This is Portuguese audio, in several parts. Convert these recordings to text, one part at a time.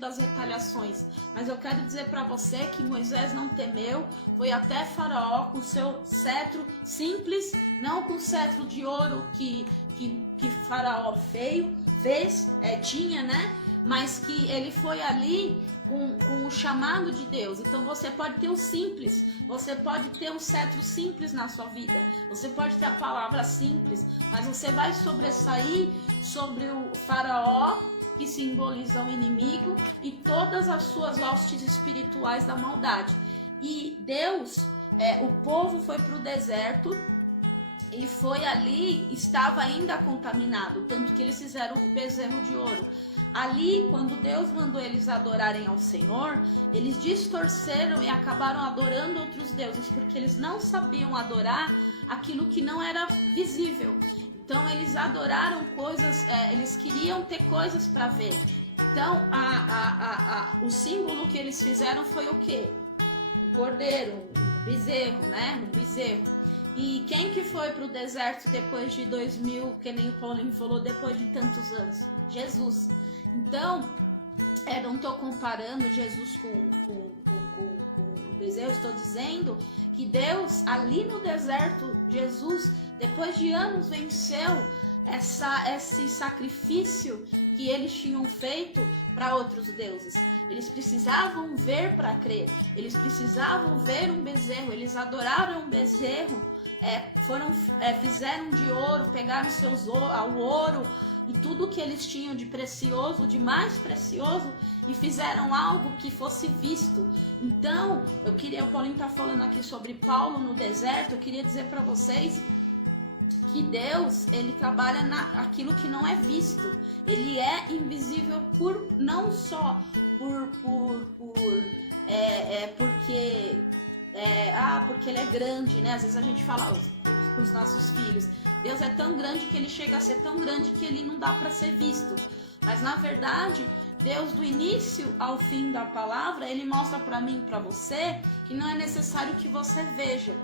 das retaliações, mas eu quero dizer para você que Moisés não temeu, foi até Faraó com seu cetro simples, não com o cetro de ouro que Faraó tinha, né? Mas que ele foi ali com o chamado de Deus. Então você pode ter o simples, você pode ter um cetro simples na sua vida, você pode ter a palavra simples, mas você vai sobressair sobre o Faraó, que simboliza o inimigo, e todas as suas hostes espirituais da maldade. E Deus, o povo foi para o deserto, e foi ali, estava ainda contaminado, tanto que eles fizeram o bezerro de ouro. Ali, quando Deus mandou eles adorarem ao Senhor, eles distorceram e acabaram adorando outros deuses, porque eles não sabiam adorar aquilo que não era visível. Então eles adoraram coisas, eles queriam ter coisas para ver. Então o símbolo que eles fizeram foi o quê? Um cordeiro, um bezerro, né? Um bezerro. E quem que foi para o deserto depois de 2000, que nem o Paulinho falou, depois de tantos anos? Jesus. Então, não estou comparando Jesus com o bezerro, estou dizendo que Deus, ali no deserto, Jesus, depois de anos, venceu esse sacrifício que eles tinham feito para outros deuses. Eles precisavam ver para crer, eles precisavam ver um bezerro, eles adoraram um bezerro, fizeram de ouro, pegaram o ouro e tudo que eles tinham de precioso, de mais precioso, e fizeram algo que fosse visto. Então, o Paulinho está falando aqui sobre Paulo no deserto, eu queria dizer para vocês que Deus, ele trabalha naquilo que não é visto. Ele é invisível não só porque ele é grande, né? Às vezes a gente fala para os nossos filhos, Deus é tão grande que ele chega a ser tão grande que ele não dá para ser visto. Mas na verdade, Deus, do início ao fim da palavra, ele mostra para mim e para você que não é necessário que você veja.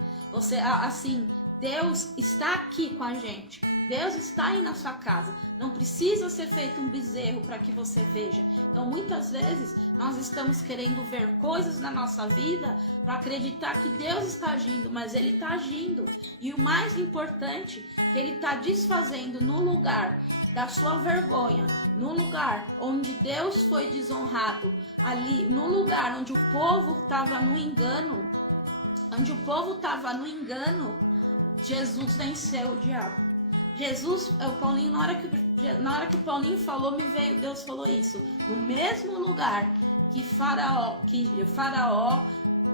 Deus está aqui com a gente. Deus está aí na sua casa. Não precisa ser feito um bezerro para que você veja. Então, muitas vezes, nós estamos querendo ver coisas na nossa vida para acreditar que Deus está agindo, mas Ele está agindo. E o mais importante, que Ele está desfazendo no lugar da sua vergonha, no lugar onde Deus foi desonrado, ali, no lugar onde o povo estava no engano, Jesus venceu o diabo. Jesus, o Paulinho, na hora que o Paulinho falou, Deus falou isso. No mesmo lugar que Faraó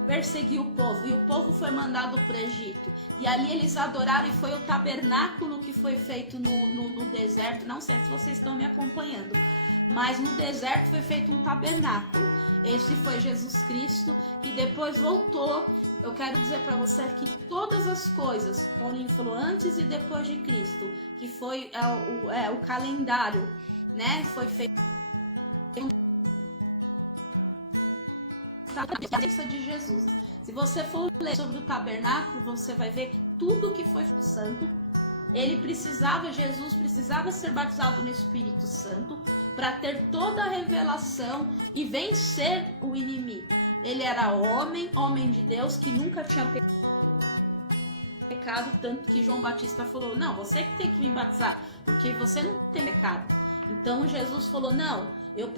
perseguiu o povo, e o povo foi mandado para o Egito, e ali eles adoraram, e foi o tabernáculo que foi feito no deserto. Não sei se vocês estão me acompanhando, mas no deserto foi feito um tabernáculo. Esse foi Jesus Cristo, que depois voltou. Eu quero dizer para você que todas as coisas, Paulinho falou, antes e depois de Cristo, que foi o calendário, né? Foi feito de Jesus. Se você for ler sobre o tabernáculo, você vai ver que tudo que foi santo, Jesus precisava ser batizado no Espírito Santo para ter toda a revelação e vencer o inimigo. Ele era homem de Deus, que nunca tinha pecado, tanto que João Batista falou, não, você que tem que me batizar, porque você não tem pecado. Então Jesus falou, não, eu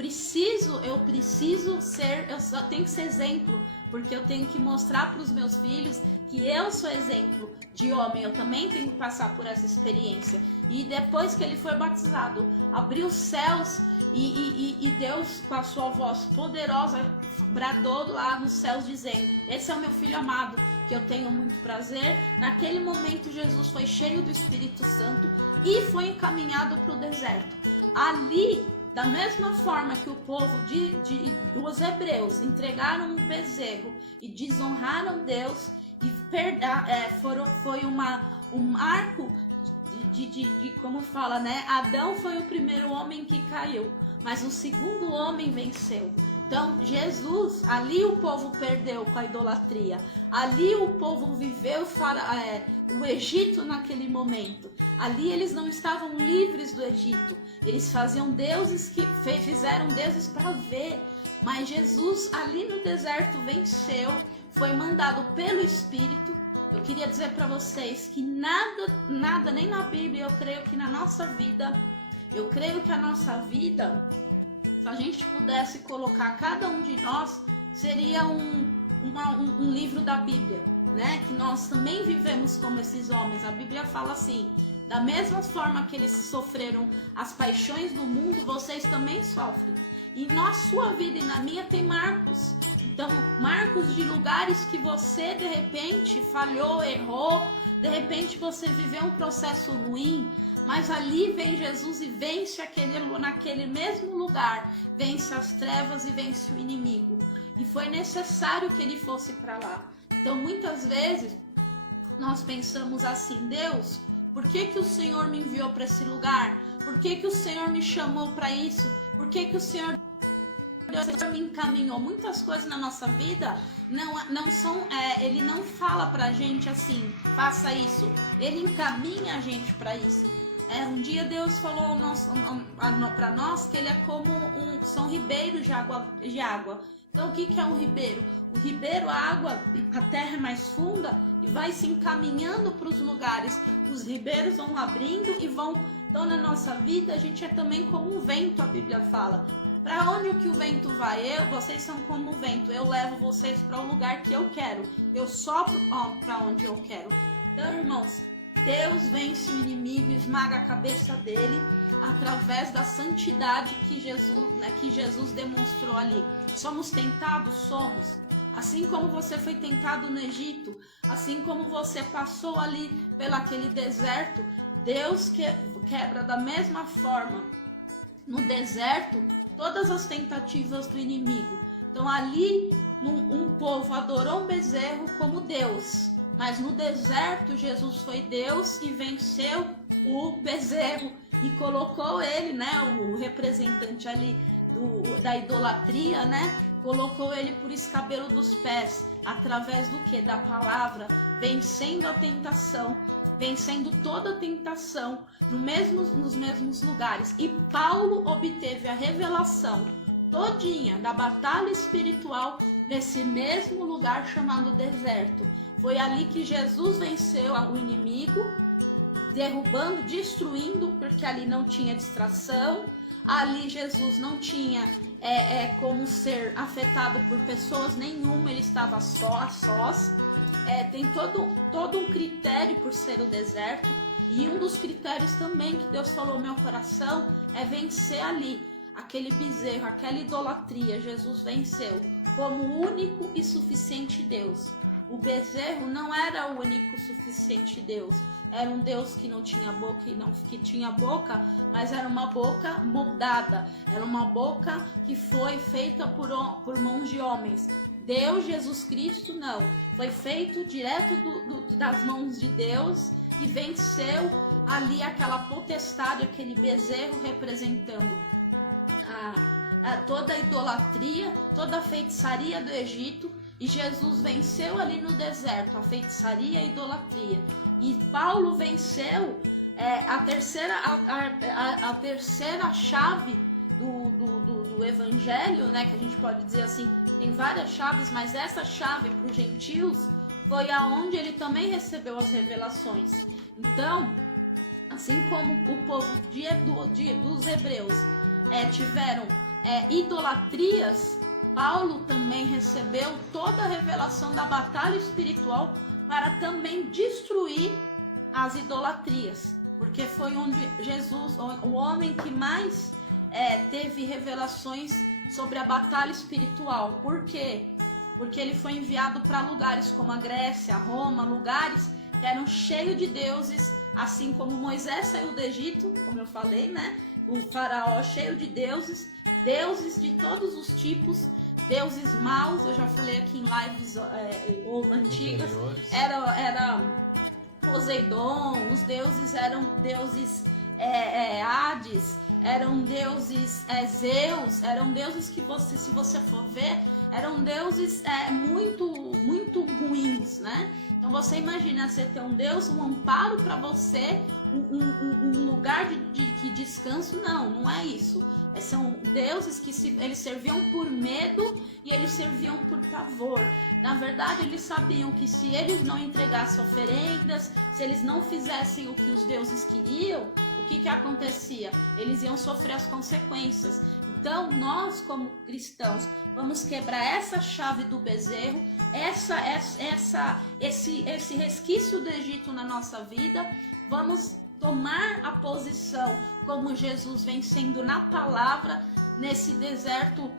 só tenho que ser exemplo, porque eu tenho que mostrar para os meus filhos que eu sou exemplo de homem, eu também tenho que passar por essa experiência. E depois que ele foi batizado, abriu os céus e Deus, com a sua voz poderosa, bradou lá nos céus dizendo, esse é o meu filho amado, que eu tenho muito prazer. Naquele momento Jesus foi cheio do Espírito Santo e foi encaminhado para o deserto. Ali, da mesma forma que o povo dos hebreus entregaram um bezerro e desonraram Deus, e foi um marco de como fala, né? Adão foi o primeiro homem que caiu, mas o segundo homem venceu. Então, Jesus, ali o povo perdeu com a idolatria. Ali o povo viveu o Egito naquele momento. Ali eles não estavam livres do Egito. Eles faziam deuses fizeram deuses para ver. Mas Jesus ali no deserto venceu, foi mandado pelo Espírito. Eu queria dizer para vocês que nada, nem na Bíblia, eu creio que na nossa vida, a nossa vida, se a gente pudesse colocar cada um de nós, seria um livro da Bíblia, né? Que nós também vivemos como esses homens. A Bíblia fala assim: da mesma forma que eles sofreram as paixões do mundo, vocês também sofrem. E na sua vida e na minha tem marcos. Então, marcos de lugares que você de repente falhou, errou, de repente você viveu um processo ruim, mas ali vem Jesus e vence naquele mesmo lugar, vence as trevas e vence o inimigo. E foi necessário que ele fosse para lá. Então, muitas vezes, nós pensamos assim: Deus, por que o Senhor me enviou para esse lugar? Por que o Senhor me chamou para isso? Por que o Senhor me encaminhou? Muitas coisas na nossa vida não são, ele não fala pra gente assim, faça isso. Ele encaminha a gente para isso. Um dia Deus falou para nós que ele é como são ribeiros de água. Então o que é um ribeiro? O ribeiro, a terra é mais funda e vai se encaminhando para os lugares. Os ribeiros vão abrindo e vão. Então na nossa vida a gente é também como um vento, a Bíblia fala. Para onde que o vento vai? Vocês são como o vento. Eu levo vocês para o lugar que eu quero. Eu sopro para onde eu quero. Então, irmãos, Deus vence o inimigo, esmaga a cabeça dele através da santidade que Jesus demonstrou ali. Somos tentados? Somos. Assim como você foi tentado no Egito, assim como você passou ali pelaquele deserto, Deus quebra da mesma forma no deserto todas as tentativas do inimigo. Então ali um povo adorou um bezerro como Deus, mas no deserto Jesus foi Deus e venceu o bezerro e colocou ele, né, o representante ali da idolatria, né, colocou ele por escabelo dos pés, através do que? Da palavra, vencendo a tentação, vencendo toda a tentação nos mesmos lugares. E Paulo obteve a revelação todinha da batalha espiritual nesse mesmo lugar chamado deserto. Foi ali que Jesus venceu o inimigo, derrubando, destruindo, porque ali não tinha distração, ali Jesus não tinha como ser afetado por pessoas nenhuma, ele estava a sós. Tem todo um critério por ser o deserto, e um dos critérios também que Deus falou no meu coração é vencer ali, aquele bezerro, aquela idolatria. Jesus venceu como o único e suficiente Deus. O bezerro não era o único e suficiente Deus, era um Deus que não tinha boca que tinha boca, mas era uma boca moldada, era uma boca que foi feita por mãos de homens. Deus, Jesus Cristo, não. Foi feito direto das mãos de Deus e venceu ali aquela potestade, aquele bezerro representando toda a idolatria, toda a feitiçaria do Egito. E Jesus venceu ali no deserto a feitiçaria e a idolatria. E Paulo venceu a terceira chave do evangelho, né, que a gente pode dizer assim, tem várias chaves, mas essa chave para os gentios foi aonde ele também recebeu as revelações. Então, assim como o povo dos hebreus tiveram idolatrias, Paulo também recebeu toda a revelação da batalha espiritual para também destruir as idolatrias, porque foi onde Jesus, o homem que mais teve revelações sobre a batalha espiritual. Por quê? Porque ele foi enviado para lugares como a Grécia, Roma, lugares que eram cheios de deuses, assim como Moisés saiu do Egito, como eu falei, né? O faraó cheio de deuses de todos os tipos, deuses maus, eu já falei aqui em lives antigas, era Poseidon, os deuses eram deuses Hades, eram deuses Zeus, eram deuses que você, se você for ver, eram deuses muito ruins, né? Então você imagina você ter um Deus, um amparo para você, um lugar de descanso. Não é isso. São deuses que eles serviam por medo e eles serviam por pavor. Na verdade, eles sabiam que se eles não entregassem oferendas, se eles não fizessem o que os deuses queriam, o que acontecia? Eles iam sofrer as consequências. Então, nós como cristãos, vamos quebrar essa chave do bezerro, esse resquício do Egito na nossa vida. Vamos tomar a posição como Jesus vem sendo na palavra, nesse deserto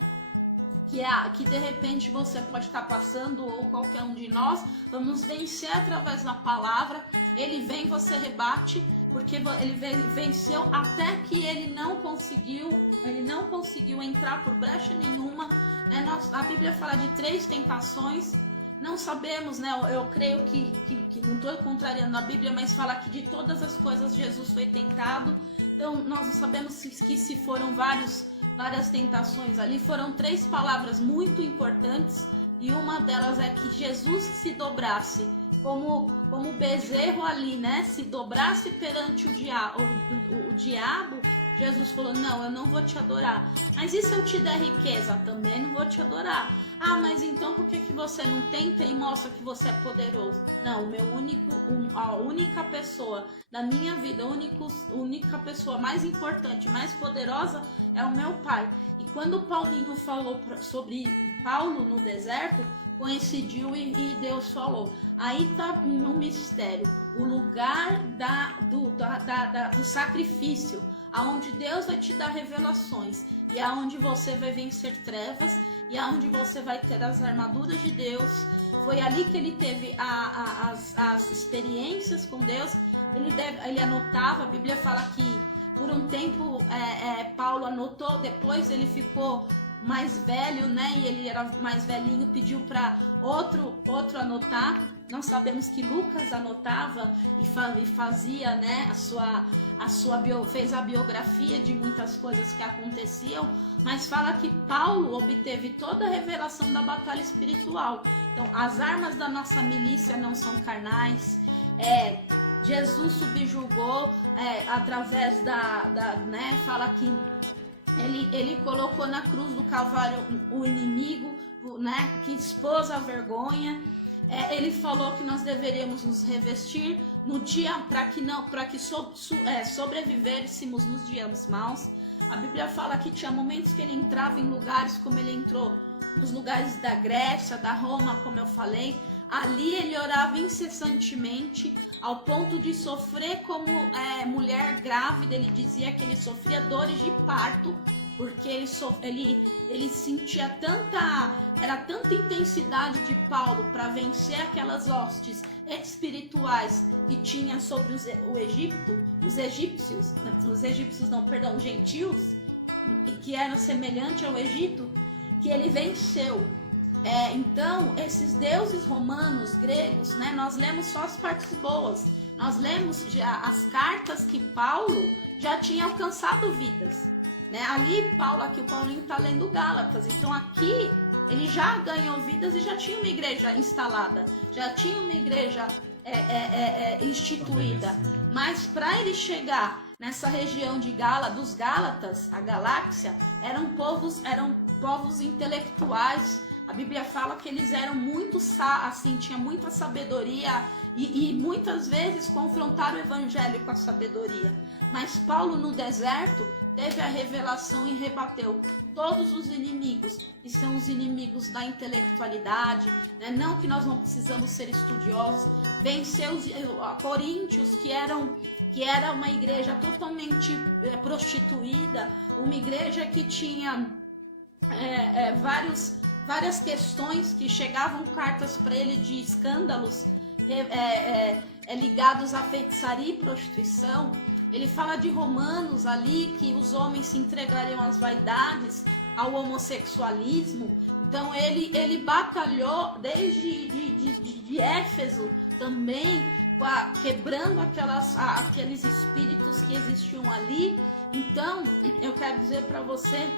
que de repente você pode estar passando, ou qualquer um de nós. Vamos vencer através da palavra. Ele vem, você rebate, porque ele venceu até que ele não conseguiu entrar por brecha nenhuma, né? A Bíblia fala de 3 tentações. Não sabemos, né? Eu creio que não estou contrariando a Bíblia, mas fala que de todas as coisas Jesus foi tentado. Então nós não sabemos que se foram várias tentações ali. Foram 3 palavras muito importantes, e uma delas é que Jesus se dobrasse como bezerro ali, né? Se dobrasse perante o diabo. Jesus falou: não, eu não vou te adorar. Mas e se eu te der riqueza? Também não vou te adorar. Ah, mas então por que você não tenta e mostra que você é poderoso? Não, a única pessoa da minha vida, a única pessoa mais importante, mais poderosa é o meu Pai. E quando Paulinho falou sobre Paulo no deserto, coincidiu e Deus falou. Aí tá no mistério, o lugar do sacrifício, aonde Deus vai te dar revelações, e aonde você vai vencer trevas, e aonde você vai ter as armaduras de Deus. Foi ali que ele teve as experiências com Deus. Ele anotava, a Bíblia fala que por um tempo Paulo anotou, depois ele ficou mais velho, né? E ele era mais velhinho, pediu para outro anotar. Nós sabemos que Lucas anotava e fazia, né, fez a biografia de muitas coisas que aconteciam, mas fala que Paulo obteve toda a revelação da batalha espiritual. Então, as armas da nossa milícia não são carnais. Jesus subjugou através né, fala que ele colocou na cruz do Calvário o inimigo, né, que expôs a vergonha. Ele falou que nós deveríamos nos revestir no dia para que sobrevivêssemos nos dias maus. A Bíblia fala que tinha momentos que ele entrava em lugares, como ele entrou nos lugares da Grécia, da Roma, como eu falei. Ali ele orava incessantemente, ao ponto de sofrer como mulher grávida. Ele dizia que ele sofria dores de parto, porque ele sentia tanta intensidade de Paulo para vencer aquelas hostes espirituais que tinha sobre gentios, que eram semelhantes ao Egito, que ele venceu. Então, esses deuses romanos, gregos, né, nós lemos só as partes boas. Nós lemos as cartas que Paulo já tinha alcançado vidas. Né? Ali, aqui o Paulinho está lendo Gálatas. Então, aqui ele já ganhou vidas e já tinha uma igreja instalada, já tinha uma igreja instituída. Mas para ele chegar nessa região dos Gálatas, a galáxia, eram povos intelectuais. A Bíblia fala que eles eram tinha muita sabedoria e muitas vezes confrontaram o evangelho com a sabedoria. Mas Paulo no deserto teve a revelação e rebateu todos os inimigos, que são os inimigos da intelectualidade, né? Não que nós não precisamos ser estudiosos. Venceu os coríntios, que era uma igreja totalmente prostituída, uma igreja que tinha várias questões, que chegavam cartas para ele de escândalos ligados à feitiçaria e prostituição. Ele fala de Romanos ali, que os homens se entregariam às vaidades, ao homossexualismo. Então ele batalhou desde de Éfeso também quebrando aqueles espíritos que existiam ali. Então, eu quero dizer para você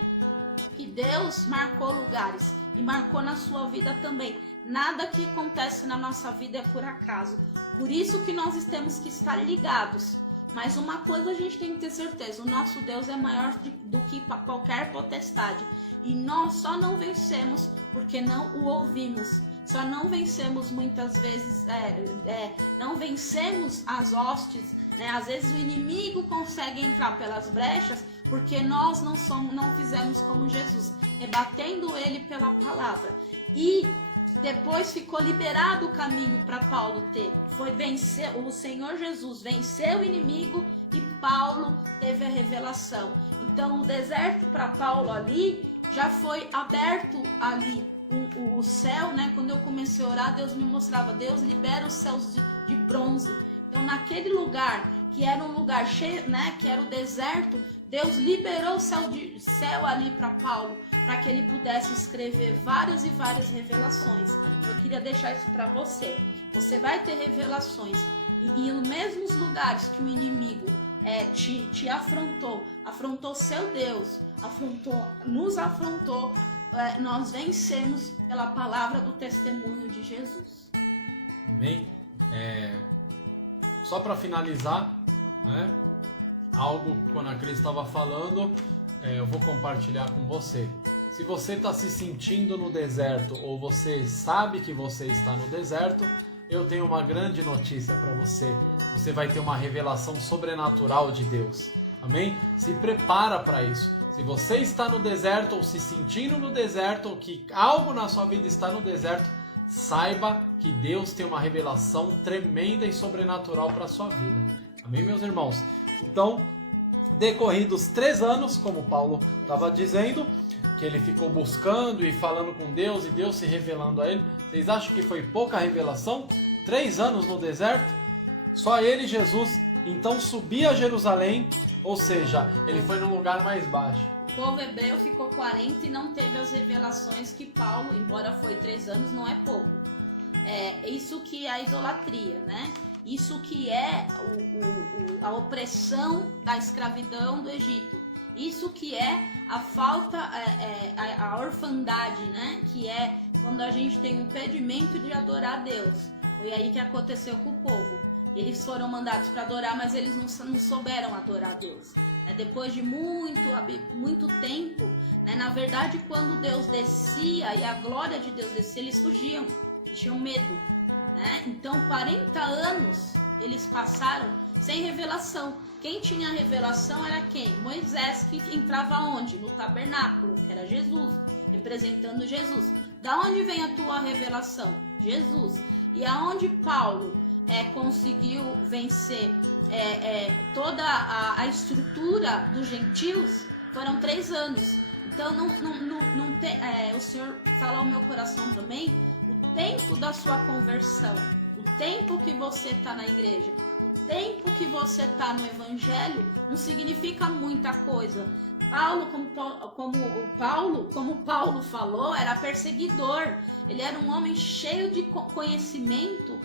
que Deus marcou lugares e marcou na sua vida também. Nada que acontece na nossa vida é por acaso. Por isso que nós temos que estar ligados. Mas uma coisa a gente tem que ter certeza: o nosso Deus é maior do que qualquer potestade. E nós só não vencemos porque não o ouvimos. Só não vencemos muitas vezes, não vencemos as hostes, né? Às vezes o inimigo consegue entrar pelas brechas porque nós não fizemos como Jesus, rebatendo ele pela palavra. E depois ficou liberado o caminho para Paulo ter. Foi vencer, o Senhor Jesus venceu o inimigo e Paulo teve a revelação. Então o deserto para Paulo ali já foi aberto ali. O céu, né? Quando eu comecei a orar, Deus me mostrava: Deus libera os céus de bronze. Então naquele lugar, que era um lugar cheio, né? Que era o deserto, Deus liberou o céu ali para Paulo, para que ele pudesse escrever várias e várias revelações. Eu queria deixar isso para você. Você vai ter revelações. E nos mesmos lugares que o inimigo te afrontou seu Deus, nos afrontou, nós vencemos pela palavra do testemunho de Jesus. Bem, só para finalizar, né? Algo quando a Cris estava falando, eu vou compartilhar com você. Se você está se sentindo no deserto ou você sabe que você está no deserto, eu tenho uma grande notícia para você. Você vai ter uma revelação sobrenatural de Deus. Amém? Se prepara para isso. Se você está no deserto ou se sentindo no deserto ou que algo na sua vida está no deserto, saiba que Deus tem uma revelação tremenda e sobrenatural para a sua vida. Amém, meus irmãos? Então, decorridos 3 anos, como Paulo estava dizendo, que ele ficou buscando e falando com Deus e Deus se revelando a ele. Vocês acham que foi pouca revelação? 3 anos no deserto? Só ele, Jesus, então subia a Jerusalém, ou seja, ele foi num lugar mais baixo. O povo hebreu ficou 40 e não teve as revelações que Paulo, embora foi 3 anos, não é pouco. Isso que é a idolatria, né? Isso que é a opressão da escravidão do Egito. Isso que é a falta, a orfandade, né? Que é quando a gente tem o impedimento de adorar a Deus. Foi aí que aconteceu com o povo. Eles foram mandados para adorar, mas eles não souberam adorar a Deus. Depois de muito tempo, né? Na verdade, quando Deus descia e a glória de Deus descia, eles fugiam, eles tinham medo. Então 40 anos eles passaram sem revelação. Quem tinha revelação era quem? Moisés, que entrava onde? No tabernáculo, que era Jesus, representando Jesus. Da onde vem a tua revelação? Jesus. E aonde Paulo conseguiu vencer toda a estrutura dos gentios? Foram 3 anos. Então o Senhor falou ao meu coração também. O tempo da sua conversão, o tempo que você está na igreja, o tempo que você está no evangelho, não significa muita coisa. Paulo, como Paulo falou, era perseguidor. Ele era um homem cheio de conhecimento.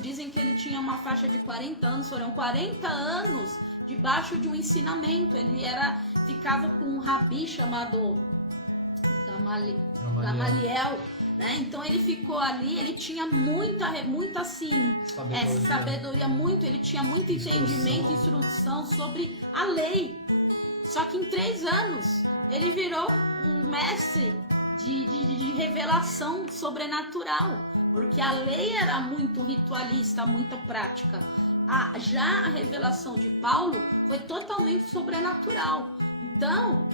Dizem que ele tinha uma faixa de 40 anos, foram 40 anos debaixo de um ensinamento. Ele ficava com um rabi chamado Gamaliel. Então ele ficou ali, ele tinha muita assim, sabedoria, ele tinha muito entendimento, instrução sobre a lei. Só que em 3 anos ele virou um mestre de revelação sobrenatural, porque a lei era muito ritualista, muito prática. Já a revelação de Paulo foi totalmente sobrenatural. Então,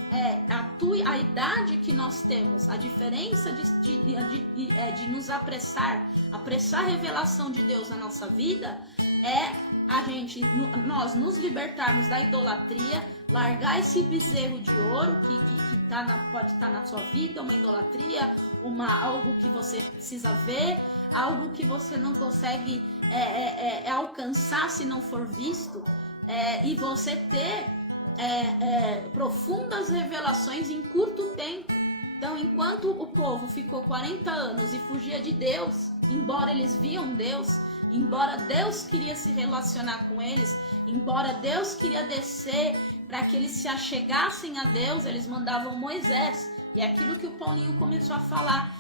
a idade que nós temos, a diferença de nos apressar a revelação de Deus na nossa vida, nós nos libertarmos da idolatria, largar esse bezerro de ouro que pode estar na sua vida, uma idolatria, algo que você precisa ver, algo que você não consegue alcançar se não for visto, e você ter profundas revelações em curto tempo. Então, enquanto o povo ficou 40 anos e fugia de Deus, embora eles viam Deus, Embora Deus queria se relacionar com eles, embora Deus queria descer para que eles se achegassem a Deus, eles mandavam Moisés. E é aquilo que o Paulinho começou a falar.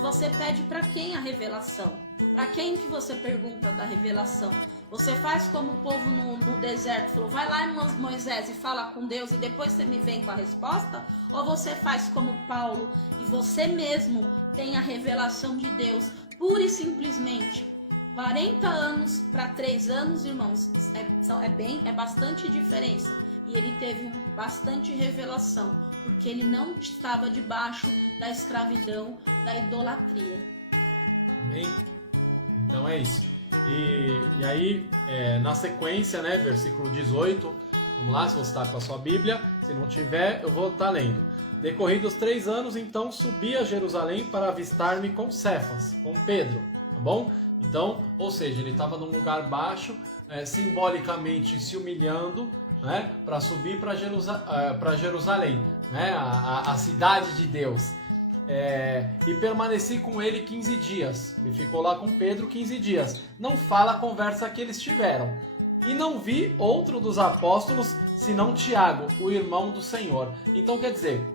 Você pede para quem a revelação? Para quem que você pergunta da revelação? Você faz como o povo no deserto falou, vai lá, Moisés, e fala com Deus e depois você me vem com a resposta? Ou você faz como Paulo e você mesmo tem a revelação de Deus pura e simplesmente? 40 anos para 3 anos, irmãos, é bastante diferença. E ele teve bastante revelação, porque ele não estava debaixo da escravidão, da idolatria. Amém? Então é isso. E aí, na sequência, né, versículo 18, vamos lá, se você está com a sua Bíblia, se não tiver, eu vou estar lendo. Decorridos 3 anos, então subi a Jerusalém para avistar-me com Cefas, com Pedro, tá bom? Então, ou seja, ele estava num lugar baixo, simbolicamente se humilhando, né, para subir para Jerusalém, né, a cidade de Deus. E permaneci com ele 15 dias. Ele ficou lá com Pedro 15 dias. Não fala a conversa que eles tiveram. E não vi outro dos apóstolos, senão Tiago, o irmão do Senhor. Então, quer dizer,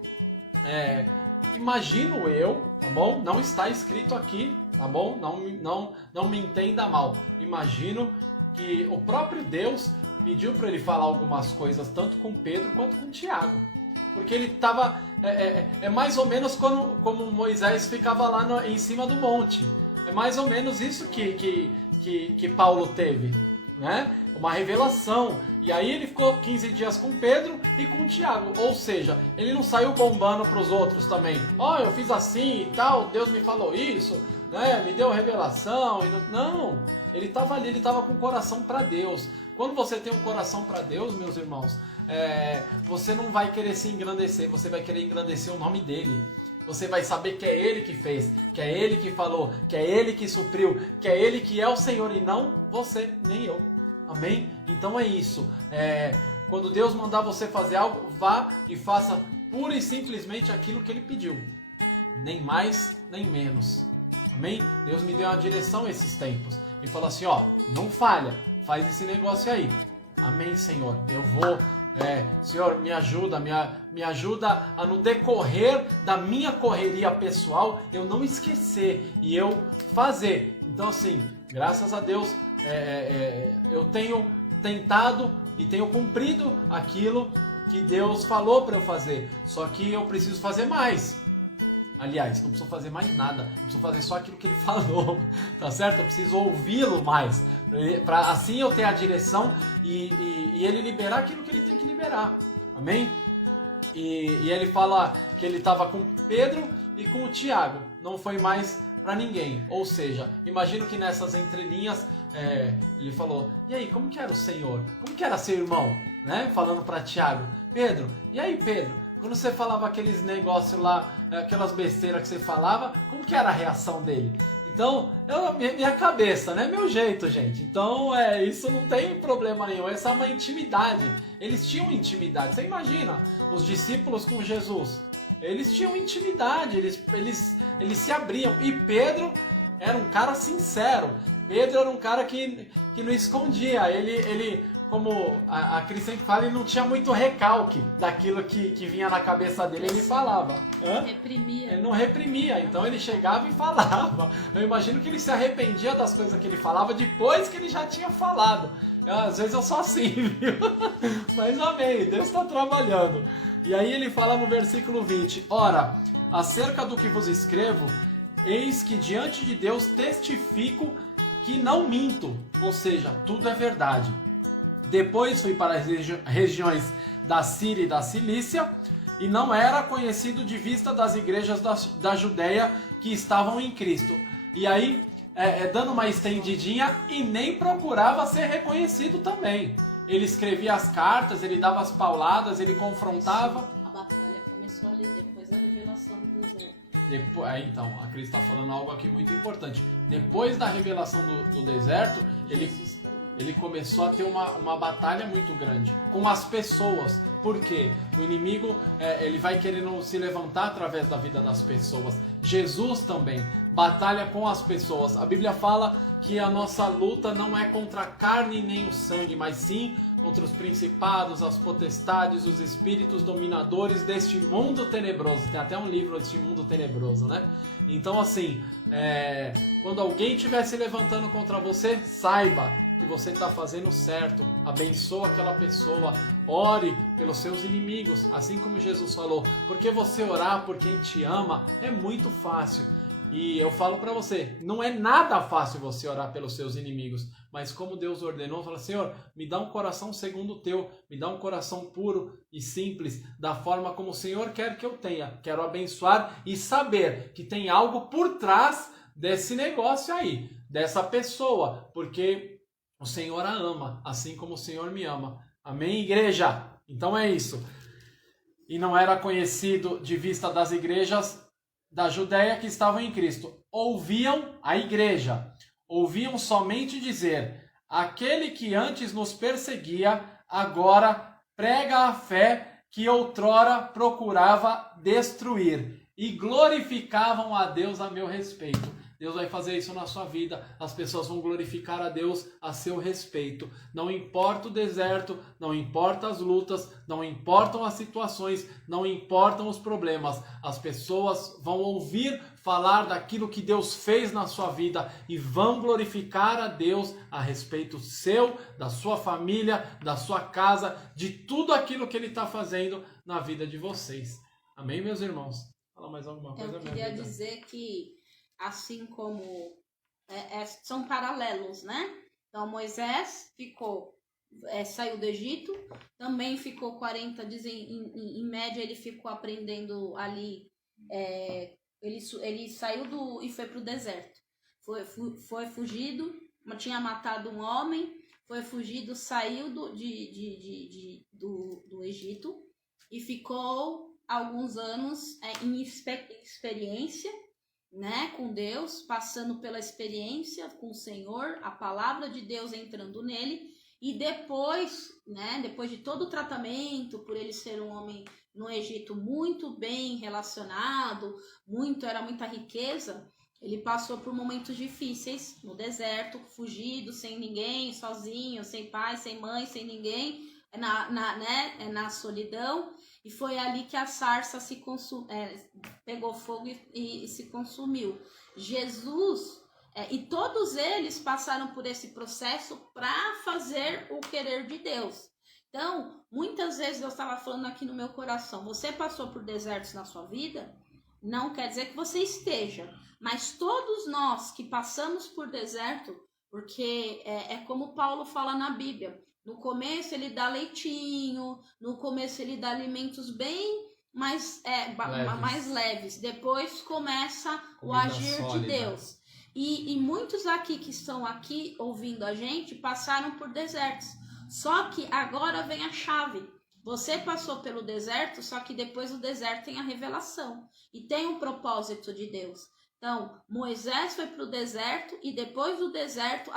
imagino eu, tá bom? Não está escrito aqui, tá bom? Não me entenda mal. Imagino que o próprio Deus pediu para ele falar algumas coisas, tanto com Pedro quanto com Tiago. Porque ele estava... mais ou menos como Moisés ficava lá em cima do monte. É mais ou menos isso que Paulo teve, né? Uma revelação. E aí ele ficou 15 dias com Pedro e com Tiago. Ou seja, ele não saiu bombando para os outros também. Eu fiz assim e tal, Deus me falou isso, né? Me deu revelação. Não, ele estava ali, ele estava com o coração para Deus. Quando você tem um coração para Deus, meus irmãos, você não vai querer se engrandecer, você vai querer engrandecer o nome dele. Você vai saber que é ele que fez, que é ele que falou, que é ele que supriu, que é ele que é o Senhor e não você, nem eu. Amém? Então é isso. Quando Deus mandar você fazer algo, vá e faça pura e simplesmente aquilo que ele pediu. Nem mais, nem menos. Amém? Deus me deu uma direção esses tempos e falou assim, não falha, faz esse negócio aí. Amém, Senhor. Eu vou... Senhor, me ajuda a no decorrer da minha correria pessoal, eu não esquecer e eu fazer. Então assim, graças a Deus, eu tenho tentado e tenho cumprido aquilo que Deus falou para eu fazer. Só que eu preciso fazer mais. Aliás, não preciso fazer mais nada, preciso fazer só aquilo que ele falou, tá certo? Eu preciso ouvi-lo mais, para assim eu ter a direção e ele liberar aquilo que ele tem que liberar, amém? E ele fala que ele estava com Pedro e com o Tiago, não foi mais para ninguém, ou seja, imagino que nessas entrelinhas ele falou, e aí, como que era o Senhor? Como que era seu irmão? Né? Falando para Tiago, Pedro, e aí Pedro? Quando você falava aqueles negócios lá, aquelas besteiras que você falava, como que era a reação dele? Então, minha cabeça, né? Meu jeito, gente. Então, isso não tem problema nenhum. Essa é uma intimidade. Eles tinham intimidade. Você imagina, os discípulos com Jesus. Eles tinham intimidade, eles se abriam. E Pedro era um cara sincero. Pedro era um cara que não escondia. Ele como a Cris sempre fala, ele não tinha muito recalque daquilo que vinha na cabeça dele, ele falava. Reprimia. Ele não reprimia, então ele chegava e falava. Eu imagino que ele se arrependia das coisas que ele falava depois que ele já tinha falado. Às vezes eu sou assim, viu? Mas amém, Deus está trabalhando. E aí ele fala no versículo 20, ora, acerca do que vos escrevo, eis que diante de Deus testifico que não minto, ou seja, tudo é verdade. Depois fui para as regiões da Síria e da Cilícia, e não era conhecido de vista das igrejas da Judéia que estavam em Cristo. E aí, dando uma estendidinha, e nem procurava ser reconhecido também. Ele escrevia as cartas, ele dava as pauladas, ele confrontava. A batalha começou ali, depois da revelação do deserto. Então, a Cris está falando algo aqui muito importante. Depois da revelação do deserto, ele começou a ter uma batalha muito grande com as pessoas. Por quê? O inimigo ele vai querendo se levantar através da vida das pessoas. Jesus também batalha com as pessoas. A Bíblia fala que a nossa luta não é contra a carne nem o sangue, mas sim contra os principados, as potestades, os espíritos dominadores deste mundo tenebroso. Tem até um livro, Este Mundo Tenebroso, né? Então, assim, quando alguém estiver se levantando contra você, saiba que você está fazendo certo. Abençoa aquela pessoa. Ore pelos seus inimigos, assim como Jesus falou. Porque você orar por quem te ama é muito fácil. E eu falo para você, não é nada fácil você orar pelos seus inimigos. Mas como Deus ordenou, fala: Senhor, me dá um coração segundo o teu. Me dá um coração puro e simples, da forma como o Senhor quer que eu tenha. Quero abençoar e saber que tem algo por trás desse negócio aí, dessa pessoa. Porque o Senhor a ama, assim como o Senhor me ama. Amém, igreja? Então é isso. E não era conhecido de vista das igrejas da Judéia que estavam em Cristo. Ouviam a igreja. Ouviam somente dizer: aquele que antes nos perseguia, agora prega a fé que outrora procurava destruir. E glorificavam a Deus a meu respeito. Deus vai fazer isso na sua vida. As pessoas vão glorificar a Deus a seu respeito. Não importa o deserto, não importa as lutas, não importam as situações, não importam os problemas. As pessoas vão ouvir falar daquilo que Deus fez na sua vida e vão glorificar a Deus a respeito seu, da sua família, da sua casa, de tudo aquilo que Ele está fazendo na vida de vocês. Amém, meus irmãos? Fala mais alguma coisa? Eu queria dizer que, assim como são paralelos, né? Então Moisés saiu do Egito, também ficou 40 dias, em média ele ficou aprendendo ali, ele saiu e foi para o deserto, foi fugido, tinha matado um homem, foi fugido, saiu do Egito e ficou alguns anos em experiência, né, com Deus, passando pela experiência com o Senhor, a palavra de Deus entrando nele, e depois, né, depois de todo o tratamento, por ele ser um homem no Egito muito bem relacionado, era muita riqueza, ele passou por momentos difíceis no deserto, fugido, sem ninguém, sozinho, sem pai, sem mãe, sem ninguém, na solidão. E foi ali que a sarça pegou fogo e se consumiu. Jesus e todos eles passaram por esse processo para fazer o querer de Deus. Então, muitas vezes eu estava falando aqui no meu coração, você passou por desertos na sua vida, não quer dizer que você esteja, mas todos nós que passamos por deserto, porque é como Paulo fala na Bíblia, no começo ele dá leitinho, no começo ele dá alimentos bem mais leves. Depois começa o agir sólida de Deus. E muitos aqui que estão aqui ouvindo a gente passaram por desertos. Só que agora vem a chave. Você passou pelo deserto, só que depois do deserto tem a revelação. E tem um propósito de Deus. Então, Moisés foi para o deserto e depois do deserto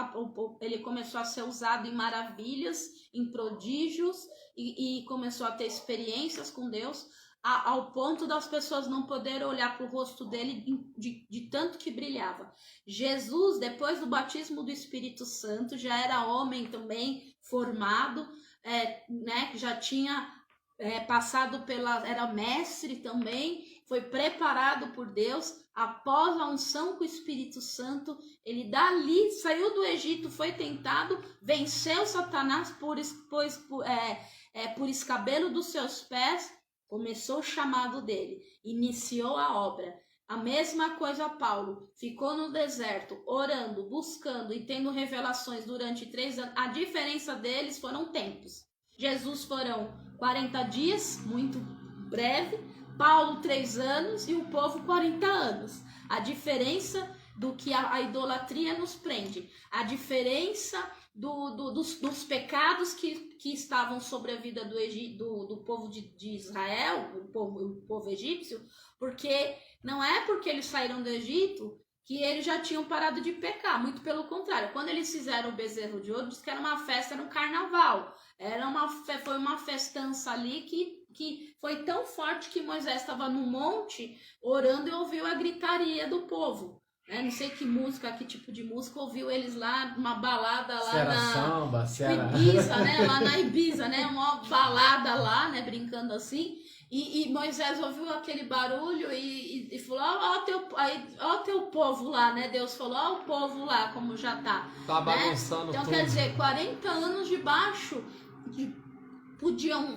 ele começou a ser usado em maravilhas, em prodígios e começou a ter experiências com Deus, ao ponto das pessoas não poderem olhar para o rosto dele de tanto que brilhava. Jesus, depois do batismo do Espírito Santo, já era homem também, formado, né, já tinha passado era mestre também, foi preparado por Deus. Após a unção com o Espírito Santo, ele dali saiu do Egito, foi tentado, venceu Satanás por escabelo dos seus pés, começou o chamado dele, iniciou a obra. A mesma coisa Paulo, ficou no deserto, orando, buscando e tendo revelações durante 3 anos. A diferença deles foram tempos. Jesus foram 40 dias, muito breve, Paulo 3 anos e o povo 40 anos. A diferença do que a idolatria nos prende, a diferença dos pecados que estavam sobre a vida do povo de Israel, o povo egípcio, porque não é porque eles saíram do Egito que eles já tinham parado de pecar, muito pelo contrário. Quando eles fizeram o bezerro de ouro, diz que era uma festa, era um carnaval. Foi uma festança ali que foi tão forte que Moisés estava no monte orando e ouviu a gritaria do povo. Não sei que música, que tipo de música, ouviu eles lá, uma balada lá samba, Ibiza, né? Lá na Ibiza, né? Uma balada lá, né? Brincando assim. E Moisés ouviu aquele barulho e falou, ó o teu povo lá, né? Deus falou, ó o povo lá, como já tá. Tá bagunçando Então, tudo. quer dizer, 40 anos debaixo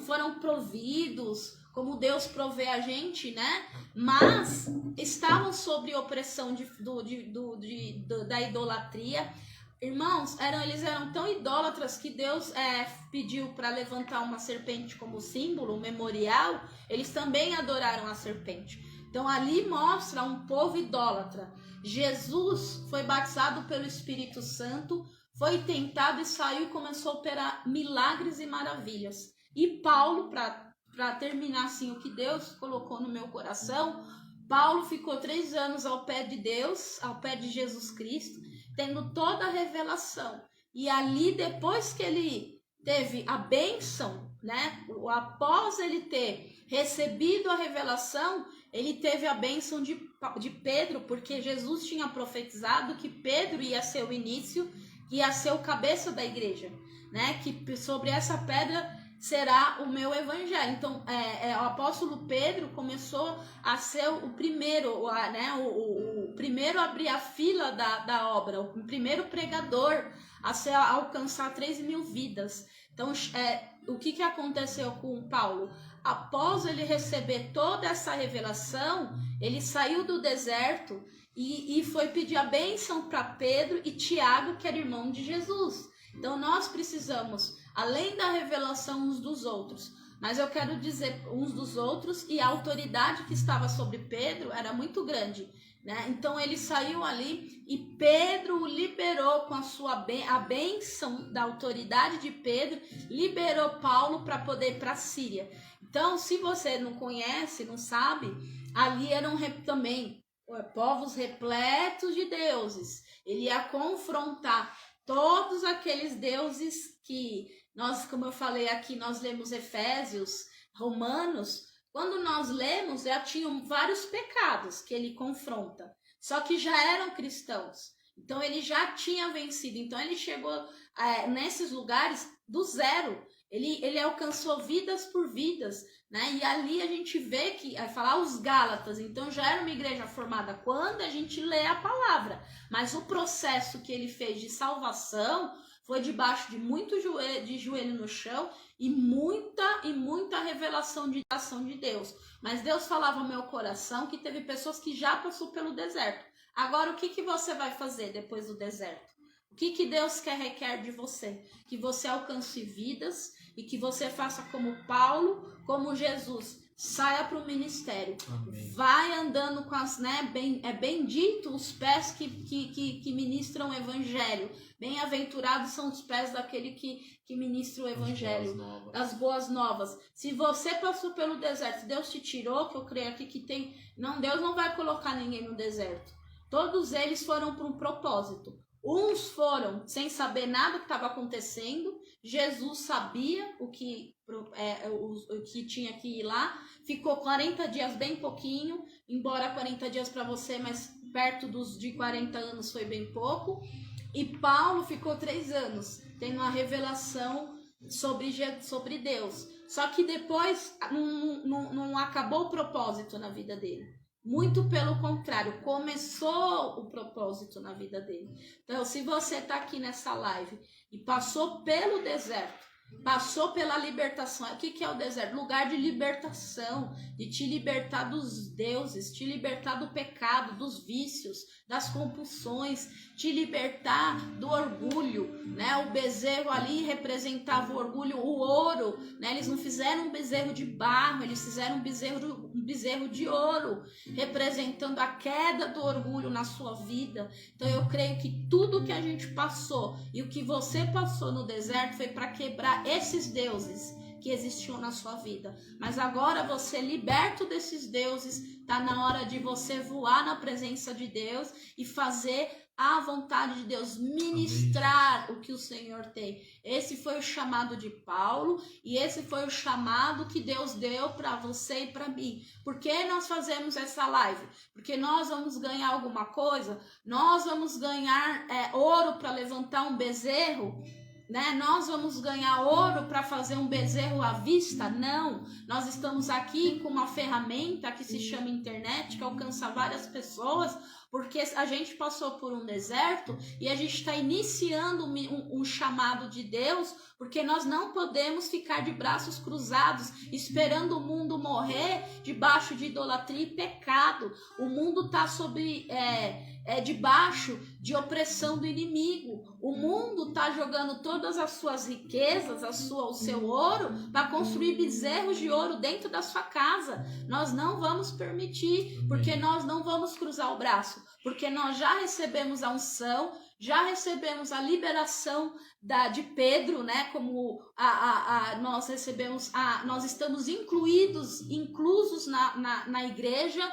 foram providos, como Deus provê a gente, né? Mas estavam sob opressão da idolatria. Irmãos, eles eram tão idólatras que Deus pediu para levantar uma serpente como símbolo, um memorial. Eles também adoraram a serpente. Então ali mostra um povo idólatra. Jesus foi batizado pelo Espírito Santo, foi tentado e saiu e começou a operar milagres e maravilhas. E Paulo, para terminar assim o que Deus colocou no meu coração, Paulo ficou 3 anos ao pé de Deus, ao pé de Jesus Cristo, tendo toda a revelação. E ali, depois que ele teve a bênção, né? Após ele ter recebido a revelação, ele teve a bênção de Pedro, porque Jesus tinha profetizado que Pedro ia ser o início, ia ser o cabeça da igreja, né? Que sobre essa pedra será o meu evangelho. Então, o apóstolo Pedro começou a ser o primeiro, né? O primeiro a abrir a fila da obra, o primeiro pregador a alcançar 3.000 vidas. Então, o que aconteceu com Paulo? Após ele receber toda essa revelação, ele saiu do deserto e foi pedir a bênção para Pedro e Tiago, que era irmão de Jesus. Então, nós precisamos, além da revelação uns dos outros, mas eu quero dizer uns dos outros, e a autoridade que estava sobre Pedro era muito grande, né? Então ele saiu ali e Pedro o liberou com a bênção da autoridade de Pedro, liberou Paulo para poder ir para a Síria. Então, se você não conhece, não sabe, ali eram também povos repletos de deuses. Ele ia confrontar todos aqueles deuses que nós, como eu falei aqui, nós lemos Efésios, Romanos. Quando nós lemos, já tinham vários pecados que ele confronta, só que já eram cristãos. Então ele já tinha vencido. Então ele chegou nesses lugares do zero. Ele alcançou vidas por vidas, né? E ali a gente vê que, falar os Gálatas, então já era uma igreja formada quando a gente lê a palavra. Mas o processo que ele fez de salvação foi debaixo de muito joelho no chão e muita revelação de ação de Deus. Mas Deus falava ao meu coração que teve pessoas que já passou pelo deserto. Agora, o que você vai fazer depois do deserto? O que Deus requer de você? Que você alcance vidas e que você faça como Paulo, como Jesus. Saia para o ministério. Amém. Vai andando com as, né? Bendito os pés que ministram o evangelho. Bem-aventurados são os pés daquele que ministra o evangelho. As boas novas. Se você passou pelo deserto, Deus te tirou, que eu creio aqui que tem. Não, Deus não vai colocar ninguém no deserto. Todos eles foram para um propósito. Uns foram sem saber nada que estava acontecendo. Jesus sabia o que tinha que ir lá. Ficou 40 dias bem pouquinho. Embora 40 dias para você, mas perto de 40 anos foi bem pouco. E Paulo ficou 3 anos tendo uma revelação sobre Deus. Só que depois não acabou o propósito na vida dele. Muito pelo contrário, começou o propósito na vida dele. Então, se você está aqui nessa live e passou pelo deserto, passou pela libertação. O que é o deserto? Lugar de libertação, de te libertar dos deuses, te libertar do pecado, dos vícios, das compulsões, te libertar do orgulho, né? O bezerro ali representava o orgulho, o ouro, né? Eles não fizeram um bezerro de barro, eles fizeram um bezerro de ouro, representando a queda do orgulho na sua vida. Então eu creio que tudo que a gente passou e o que você passou no deserto foi para quebrar esses deuses que existiu na sua vida. Mas agora você, liberto desses deuses, está na hora de você voar na presença de Deus e fazer a vontade de Deus, ministrar o que o Senhor tem. Esse foi o chamado de Paulo e esse foi o chamado que Deus deu para você e para mim. Por que nós fazemos essa live? Porque nós vamos ganhar alguma coisa? Nós vamos ganhar ouro para levantar um bezerro? Né? Nós vamos ganhar ouro para fazer um bezerro à vista? Não, nós estamos aqui com uma ferramenta que se chama internet, que alcança várias pessoas, porque a gente passou por um deserto e a gente está iniciando um chamado de Deus, porque nós não podemos ficar de braços cruzados esperando o mundo morrer debaixo de idolatria e pecado. O mundo está debaixo de opressão do inimigo. O mundo está jogando todas as suas riquezas, o seu ouro, para construir bezerros de ouro dentro da sua casa. Nós não vamos permitir, porque nós não vamos cruzar o braço, porque nós já recebemos a unção, já recebemos a liberação de Pedro, né? Como nós recebemos, nós estamos inclusos na igreja.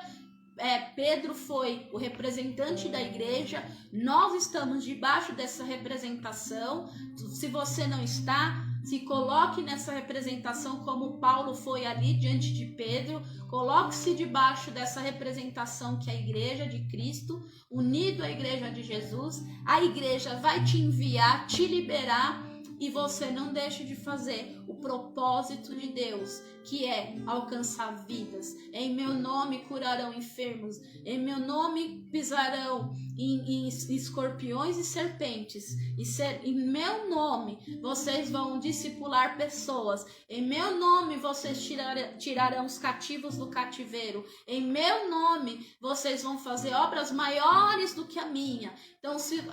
Pedro foi o representante da igreja, nós estamos debaixo dessa representação. Se você não está, se coloque nessa representação como Paulo foi ali diante de Pedro. Coloque-se debaixo dessa representação que é a igreja de Cristo, unido à igreja de Jesus. A igreja vai te enviar, te liberar, e você não deixe de fazer o propósito de Deus, que é alcançar vidas. Em meu nome curarão enfermos, em meu nome pisarão em escorpiões e serpentes, em meu nome vocês vão discipular pessoas, em meu nome vocês tirarão os cativos do cativeiro, em meu nome vocês vão fazer obras maiores do que a minha. Então, se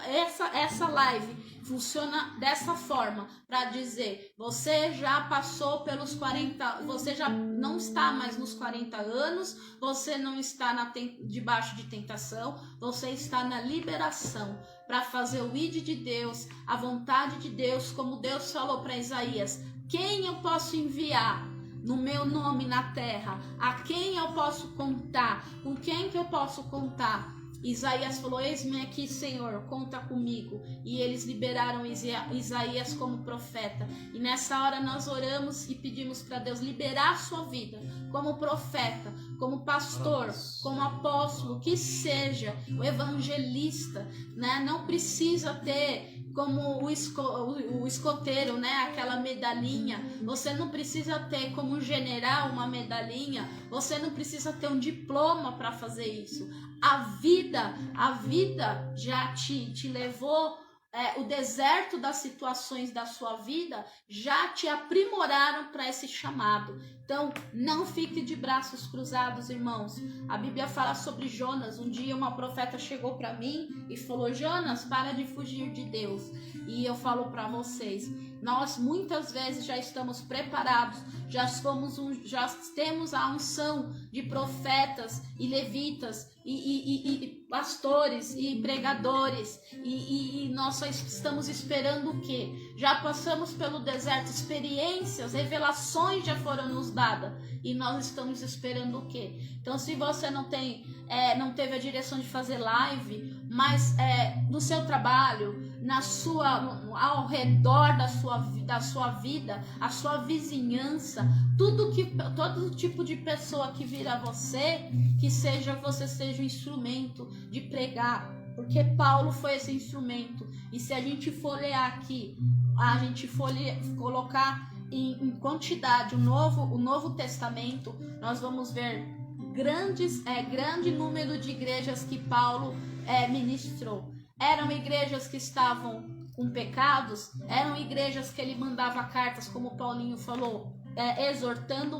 essa live funciona dessa forma, para dizer, você já passou pelos 40, você já não está mais nos 40 anos, você não está debaixo de tentação, você está na liberação para fazer o id de Deus, a vontade de Deus, como Deus falou para Isaías: quem eu posso enviar no meu nome na terra? A quem eu posso contar? Com quem que eu posso contar? Isaías falou: eis-me aqui, Senhor, conta comigo. E eles liberaram Isaías como profeta. E nessa hora nós oramos e pedimos para Deus liberar a sua vida como profeta, como pastor, como apóstolo, que seja o evangelista, né? Não precisa ter como o escoteiro, né? Aquela medalhinha. Você não precisa ter como um general uma medalhinha. Você não precisa ter um diploma para fazer isso. A vida já te levou, o deserto das situações da sua vida já te aprimoraram para esse chamado. Então, não fique de braços cruzados, irmãos. A Bíblia fala sobre Jonas. Um dia uma profeta chegou para mim e falou: Jonas, para de fugir de Deus. E eu falo para vocês, nós muitas vezes já estamos preparados, já temos a unção de profetas e levitas e pastores e pregadores, e nós só estamos esperando o quê? Já passamos pelo deserto, experiências, revelações já foram nos dadas, e nós estamos esperando o quê? Então, se você não teve a direção de fazer live, mas no seu trabalho, ao redor da sua vida, a sua vizinhança, todo tipo de pessoa que vira você, que você seja um instrumento de pregar, porque Paulo foi esse instrumento. E se a gente for ler aqui, a gente for colocar em quantidade o Novo Testamento, nós vamos ver grande número de igrejas que Paulo ministrou. Eram igrejas que estavam com pecados, eram igrejas que ele mandava cartas, como Paulinho falou, exortando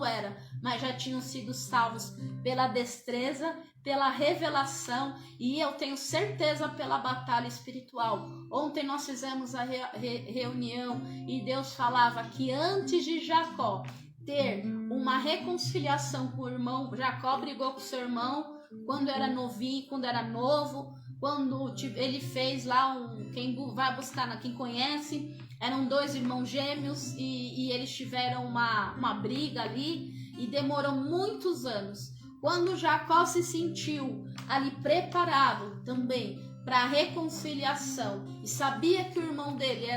mas já tinham sido salvos pela destreza, pela revelação, e eu tenho certeza pela batalha espiritual. Ontem nós fizemos a reunião e Deus falava que antes de Jacó ter uma reconciliação com o irmão, Jacó brigou com seu irmão quando era novinho, quando era novo, quando ele fez lá quem vai buscar, quem conhece, Eram 2 irmãos gêmeos e eles tiveram uma briga ali e demorou muitos anos. Quando Jacó se sentiu ali preparado também para a reconciliação e sabia que o irmão dele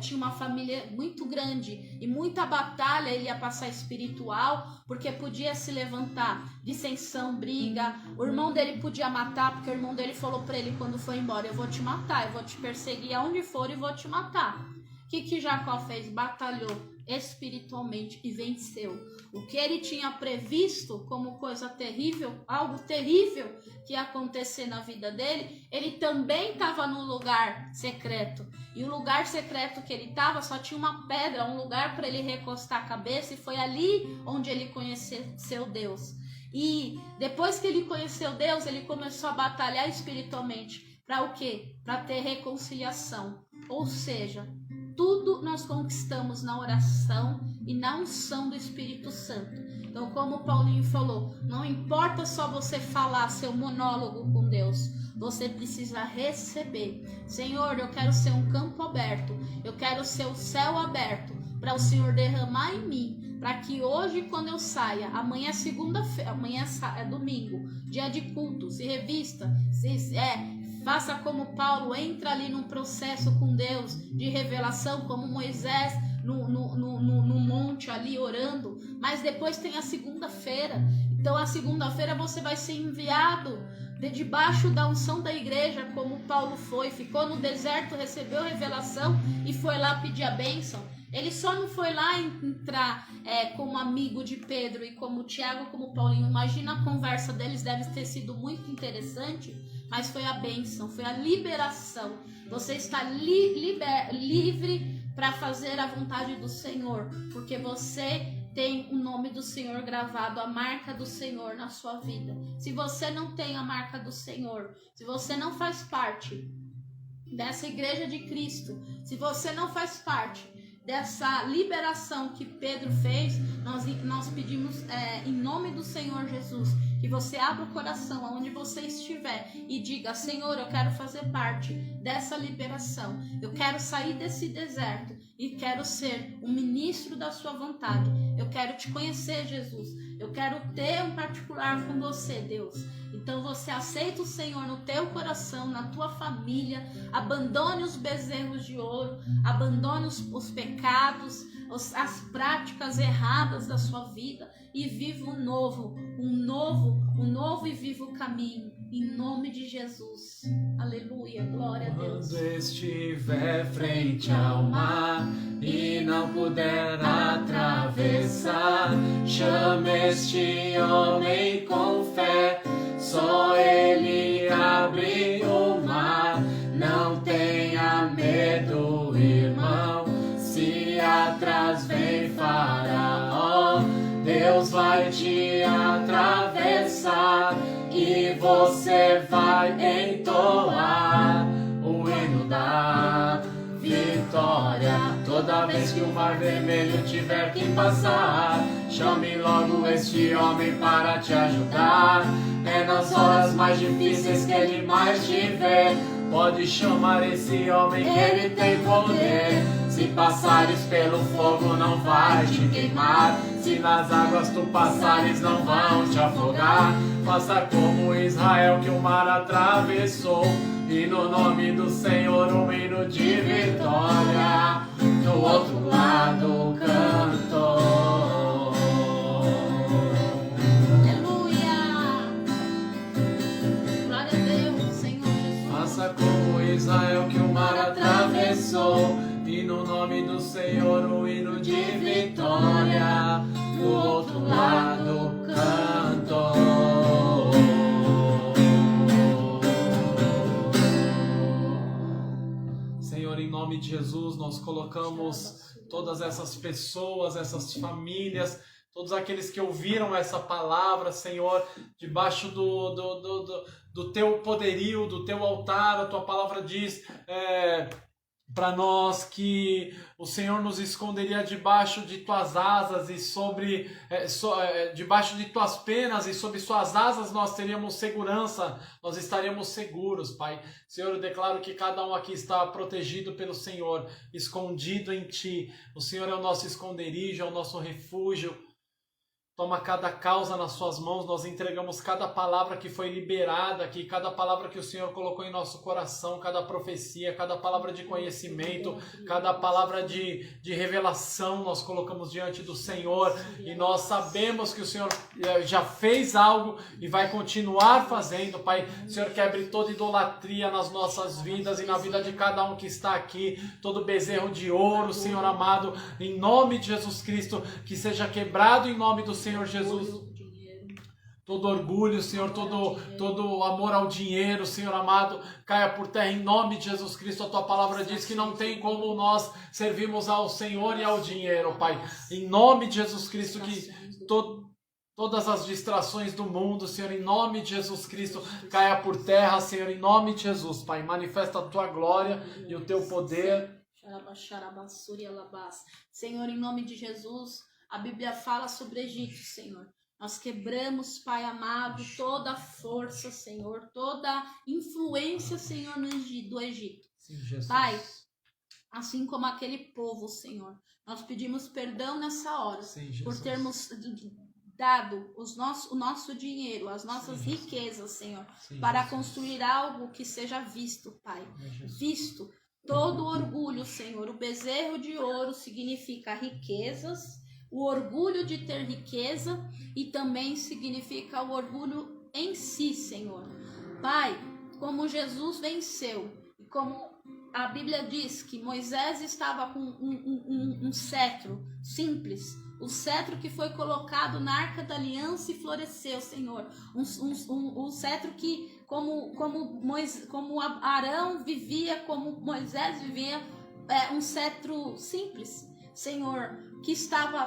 tinha uma família muito grande e muita batalha ele ia passar espiritual, porque podia se levantar dissensão, briga, o irmão dele podia matar, porque o irmão dele falou para ele quando foi embora: eu vou te matar, eu vou te perseguir aonde for e vou te matar. O que Jacó fez? Batalhou espiritualmente e venceu. O que ele tinha previsto como coisa terrível, algo terrível que ia acontecer na vida dele, ele também estava num lugar secreto. E o lugar secreto que ele estava só tinha uma pedra, um lugar para ele recostar a cabeça, e foi ali onde ele conheceu Deus. E depois que ele conheceu Deus, ele começou a batalhar espiritualmente. Para o quê? Para ter reconciliação. Ou seja, tudo nós conquistamos na oração e na unção do Espírito Santo. Então, como o Paulinho falou, não importa só você falar seu monólogo com Deus, você precisa receber. Senhor, eu quero ser um campo aberto, eu quero ser o céu aberto, para o Senhor derramar em mim, para que hoje, quando eu saia, amanhã é segunda-feira, amanhã é domingo, dia de culto, se revista, faça como Paulo, entra ali num processo com Deus de revelação, como Moisés no monte ali orando, mas depois tem a segunda-feira. Então a segunda-feira você vai ser enviado debaixo da unção da igreja, como Paulo foi, ficou no deserto, recebeu revelação e foi lá pedir a bênção. Ele só não foi lá entrar como amigo de Pedro e como Tiago, como Paulinho. Imagina a conversa deles, deve ter sido muito interessante, mas foi a bênção, foi a liberação. Você está livre para fazer a vontade do Senhor, porque você tem o nome do Senhor gravado, a marca do Senhor na sua vida. Se você não tem a marca do Senhor, se você não faz parte dessa igreja de Cristo, se você não faz parte dessa liberação que Pedro fez, nós pedimos em nome do Senhor Jesus, que você abra o coração aonde você estiver e diga: Senhor, eu quero fazer parte dessa liberação, eu quero sair desse deserto e quero ser um ministro da sua vontade, eu quero te conhecer, Jesus, eu quero ter um particular com você, Deus. Então você aceita o Senhor no teu coração, na tua família, abandone os bezerros de ouro, abandone os pecados, as práticas erradas da sua vida e viva um novo e vivo caminho, em nome de Jesus. Aleluia, glória a Deus. Quando estiver frente ao mar e não puder atravessar, chame este homem com fé, só ele abre o mar. Não tenha medo, irmão, se atrás vem Faraó, Deus vai te atravessar e você vai entoar o hino da vitória. Toda vez que o mar vermelho tiver que passar, chame logo este homem para te ajudar. É nas horas mais difíceis que ele mais te vê. Pode chamar esse homem que ele tem poder. Se passares pelo fogo não vai te queimar, se nas águas tu passares não vão te afogar. Faça como Israel que o mar atravessou, e no nome do Senhor um hino de vitória do outro lado cantou. Aleluia! Glória a Deus, Senhor Jesus. Faça como Israel que o mar atravessou, e no nome do Senhor um hino de vitória do outro lado cantou. Senhor, em nome de Jesus, nós colocamos todas essas pessoas, essas famílias, todos aqueles que ouviram essa palavra, Senhor, debaixo do teu poderio, do teu altar. A tua palavra diz para nós que o Senhor nos esconderia debaixo de tuas asas e debaixo de tuas penas e sob suas asas nós teríamos segurança, nós estaríamos seguros, Pai. Senhor, eu declaro que cada um aqui está protegido pelo Senhor, escondido em Ti. O Senhor é o nosso esconderijo, é o nosso refúgio. Toma cada causa nas suas mãos, nós entregamos cada palavra que foi liberada aqui, cada palavra que o Senhor colocou em nosso coração, cada profecia, cada palavra de conhecimento, cada palavra de revelação, nós colocamos diante do Senhor e nós sabemos que o Senhor já fez algo e vai continuar fazendo, Pai. O Senhor quebre toda idolatria nas nossas vidas e na vida de cada um que está aqui, todo bezerro de ouro, Senhor amado, em nome de Jesus Cristo, que seja quebrado em nome do Senhor Jesus, todo orgulho, Senhor, todo amor ao dinheiro, Senhor amado, caia por terra em nome de Jesus Cristo. A Tua palavra diz que não tem como nós servirmos ao Senhor e ao dinheiro, Pai. Em nome de Jesus Cristo, que todas as distrações do mundo, Senhor, em nome de Jesus Cristo, caia por terra, Senhor, em nome de Jesus, Pai. Manifesta a Tua glória e o Teu poder. Senhor, em nome de Jesus, a Bíblia fala sobre o Egito, Senhor. Nós quebramos, Pai amado, toda a força, Senhor, toda influência, Senhor, do Egito. Sim, Pai, assim como aquele povo, Senhor, nós pedimos perdão nessa hora, sim, por termos dado o nosso dinheiro, as nossas riquezas, Senhor, para construir algo que seja visto, Pai. Visto. Todo orgulho, Senhor. O bezerro de ouro significa riquezas, o orgulho de ter riqueza e também significa o orgulho em si, Senhor. Pai, como Jesus venceu e como a Bíblia diz que Moisés estava com um cetro simples, o cetro que foi colocado na Arca da Aliança e floresceu, Senhor. Um cetro que, como Arão vivia, como Moisés vivia, um cetro simples, Senhor, que estava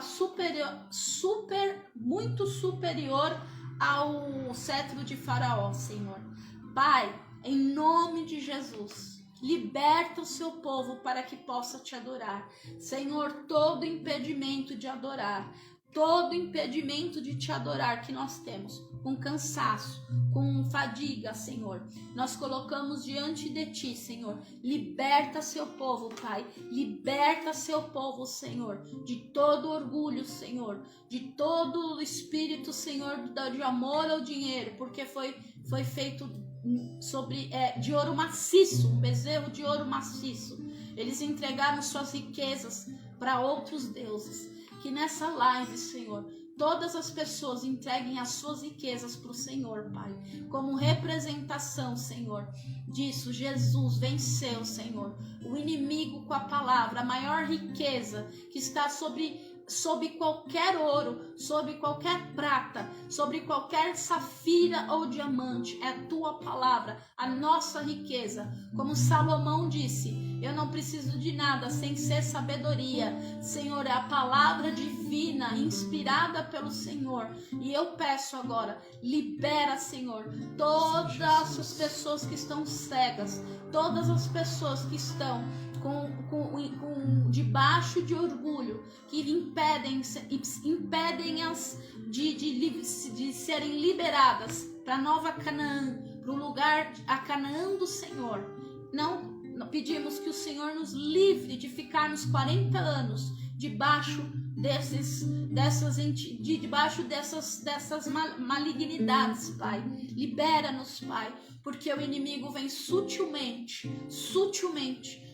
muito superior ao cetro de Faraó, Senhor. Pai, em nome de Jesus, liberta o seu povo para que possa te adorar. Senhor, todo impedimento de adorar, todo impedimento de te adorar que nós temos, com cansaço, com fadiga, Senhor, nós colocamos diante de ti, Senhor. Liberta seu povo, Pai. Liberta seu povo, Senhor, de todo orgulho, Senhor, de todo espírito, Senhor, de amor ao dinheiro, porque foi feito de ouro maciço, um bezerro de ouro maciço. Eles entregaram suas riquezas para outros deuses. Que nessa live, Senhor, todas as pessoas entreguem as suas riquezas para o Senhor, Pai, como representação, Senhor, disso. Jesus venceu, Senhor, o inimigo com a palavra. A maior riqueza que está sobre qualquer ouro, sobre qualquer prata, sobre qualquer safira ou diamante, é a tua palavra, a nossa riqueza. Como Salomão disse, eu não preciso de nada sem ser sabedoria. Senhor, é a palavra divina, inspirada pelo Senhor. E eu peço agora, libera, Senhor, todas as pessoas que estão cegas, todas as pessoas que estão debaixo de orgulho, que impedem-as de serem liberadas para Nova Canaã, para o lugar, a Canaã do Senhor. Não pedimos que o Senhor nos livre de ficarmos 40 anos debaixo dessas malignidades, Pai. Libera-nos, Pai, porque o inimigo vem sutilmente.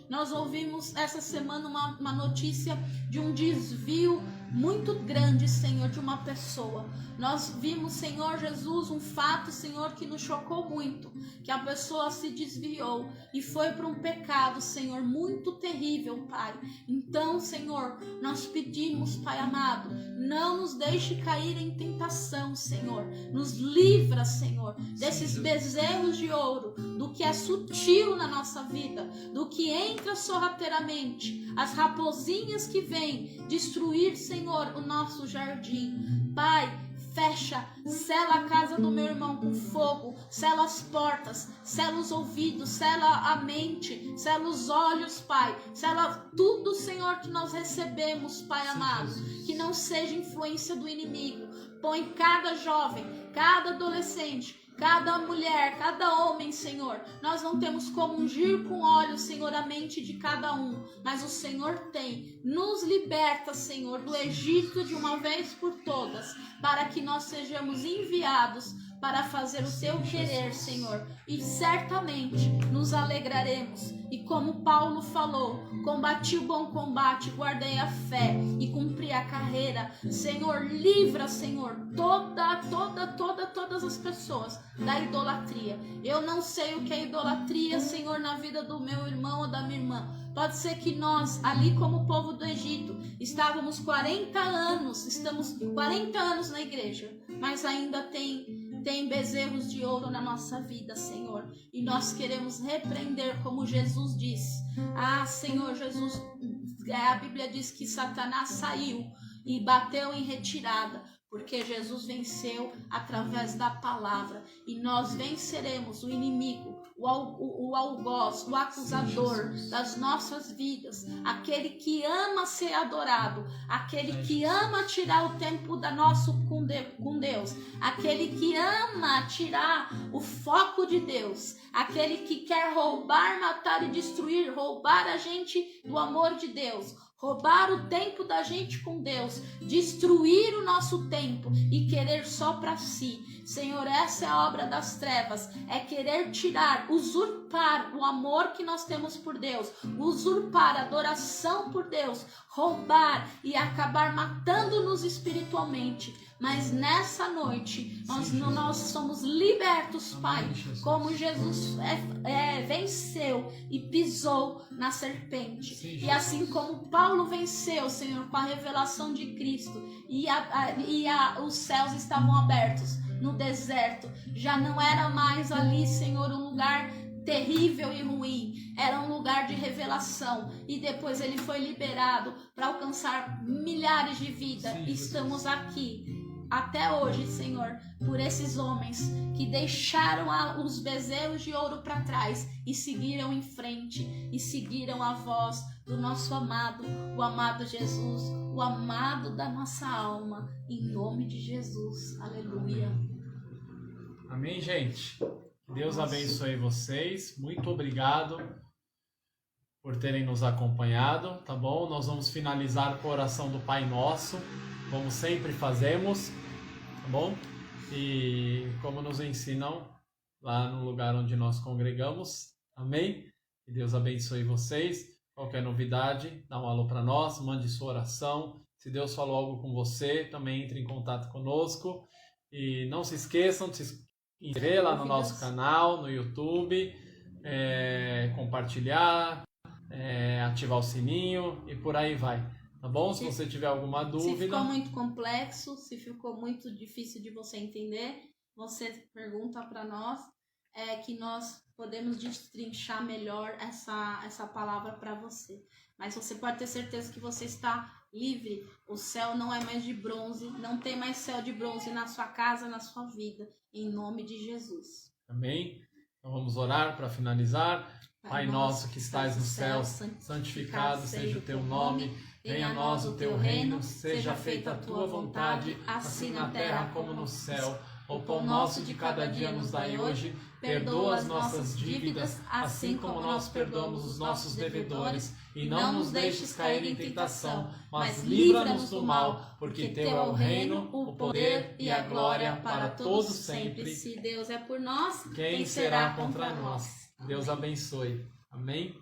Nós ouvimos essa semana uma notícia de um desvio muito grande, Senhor, de uma pessoa. Nós vimos, Senhor Jesus, um fato, Senhor, que nos chocou muito, que a pessoa se desviou e foi para um pecado, Senhor, muito terrível, Pai. Então, Senhor, nós pedimos, Pai amado, não nos deixe cair em tentação, Senhor. Nos livra, Senhor, desses bezerros de ouro, do que é sutil na nossa vida, do que entra sorrateiramente, as raposinhas que vêm destruir, Senhor, o nosso jardim. Pai, fecha fecha, sela a casa do meu irmão com fogo, sela as portas, sela os ouvidos, sela a mente, sela os olhos, Pai, sela tudo, Senhor, que nós recebemos, Pai amado, que não seja influência do inimigo. Põe cada jovem, cada adolescente, cada mulher, cada homem, Senhor. Nós não temos como ungir com óleo, Senhor, a mente de cada um, mas o Senhor tem. Nos liberta, Senhor, do Egito de uma vez por todas, para que nós sejamos enviados para fazer o teu querer, Senhor, e certamente nos alegraremos. E como Paulo falou, combati o bom combate, guardei a fé e cumpri a carreira. Senhor, livra, Senhor, todas as pessoas da idolatria. Eu não sei o que é idolatria, Senhor, na vida do meu irmão ou da minha irmã. Pode ser que nós, ali como povo do Egito, estamos 40 anos na igreja, mas ainda tem bezerros de ouro na nossa vida, Senhor. E nós queremos repreender, como Jesus disse. Ah, Senhor Jesus, a Bíblia diz que Satanás saiu e bateu em retirada, porque Jesus venceu através da palavra. E nós venceremos o inimigo, o algoz, o acusador das nossas vidas, aquele que ama ser adorado, aquele que ama tirar o tempo da nosso com Deus, aquele que ama tirar o foco de Deus, aquele que quer roubar, matar e destruir, roubar a gente do amor de Deus, roubar o tempo da gente com Deus, destruir o nosso tempo e querer só para si. Senhor, essa é a obra das trevas, é querer tirar, usurpar o amor que nós temos por Deus, usurpar a adoração por Deus, roubar e acabar matando-nos espiritualmente. Mas nessa noite, nós somos libertos, Pai, como Jesus venceu e pisou na serpente. E assim como Paulo venceu, Senhor, com a revelação de Cristo, os céus estavam abertos no deserto, já não era mais ali, Senhor, um lugar terrível e ruim, era um lugar de revelação, e depois ele foi liberado para alcançar milhares de vidas. Estamos aqui até hoje, Senhor, por esses homens que deixaram os bezerros de ouro para trás e seguiram em frente e seguiram a voz do nosso amado, o amado Jesus, o amado da nossa alma, em nome de Jesus. Aleluia. Amém, gente? Deus abençoe vocês. Muito obrigado por terem nos acompanhado, tá bom? Nós vamos finalizar com a oração do Pai Nosso, como sempre fazemos, tá bom? E como nos ensinam lá no lugar onde nós congregamos. Amém? Que Deus abençoe vocês. Qualquer novidade, dá um alô para nós, mande sua oração. Se Deus falou algo com você, também entre em contato conosco. E não se esqueçam de se inscrever lá no nosso canal, no YouTube, compartilhar, ativar o sininho e por aí vai. Tá bom? Se você tiver alguma dúvida... Se ficou muito complexo, se ficou muito difícil de você entender, você pergunta para nós, que nós podemos destrinchar melhor essa palavra para você. Mas você pode ter certeza que você está livre. O céu não é mais de bronze, não tem mais céu de bronze na sua casa, na sua vida, em nome de Jesus. Amém? Então vamos orar para finalizar. Pai nosso que estais no céu, santificado seja o teu nome. Venha a nós o teu reino, seja feita a tua vontade, assim na terra como no céu. O pão nosso de cada dia nos dai hoje, perdoa as nossas dívidas, assim como nós perdoamos os nossos devedores, e não nos deixes cair em tentação, mas livra-nos do mal, porque teu é o reino, o poder e a glória para todos sempre. Se Deus é por nós, quem será contra nós? Deus abençoe. Amém?